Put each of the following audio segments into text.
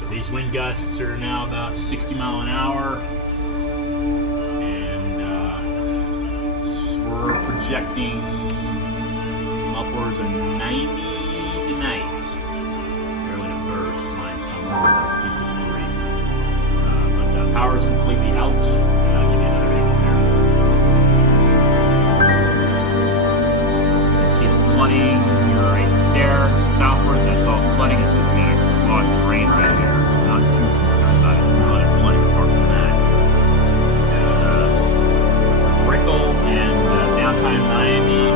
So these wind gusts are now about 60 mile an hour, and we're projecting upwards of 90 tonight. Barely a bird flying somewhere, a piece of debris. But the power is completely out. I'll give you another angle there. You can see the flooding right there, southward. That's all flooding. It's because we got a clogged drain right here. So I'm not too concerned about it. There's not a lot of flooding apart from that. Brickell and downtown Miami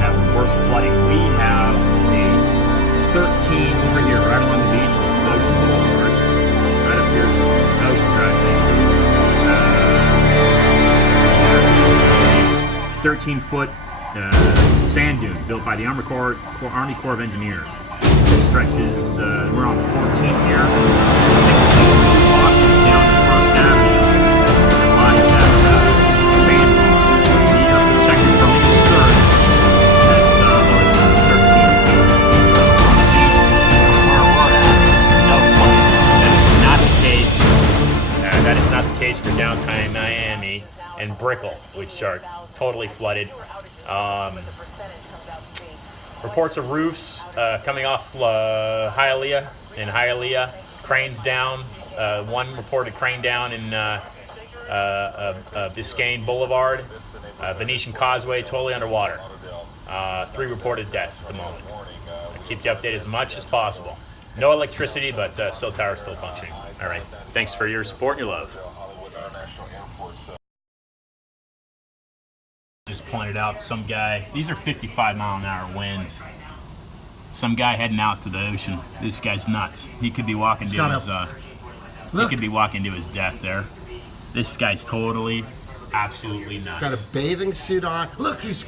have the worst flooding. We have a 13 over here, right along the beach. This is Ocean Boulevard. Right up here is the ocean traffic. 13-foot sand dune built by the Army Corps of Engineers. It stretches, we're on 14th here, 6 blocks down to First Avenue. It lies that sandbar, so we are protected from any surge that's lower than 13 feet. So on the beach, where we're at, no flooding. That is not the case for downtown Miami and Brickell, which are totally flooded. Reports of roofs coming off Hialeah, in Hialeah, cranes down. One reported crane down in Biscayne Boulevard, Venetian Causeway totally underwater. 3 reported deaths at the moment. I'll keep you updated as much as possible. No electricity, but cell tower is still functioning. All right. Thanks for your support and your love. Just pointed out some guy, these are 55 mile an hour winds. Some guy heading out to the ocean. This guy's nuts. He could be walking to his he could be walking to his death there. This guy's totally, absolutely nuts. Got a bathing suit on. Look, he's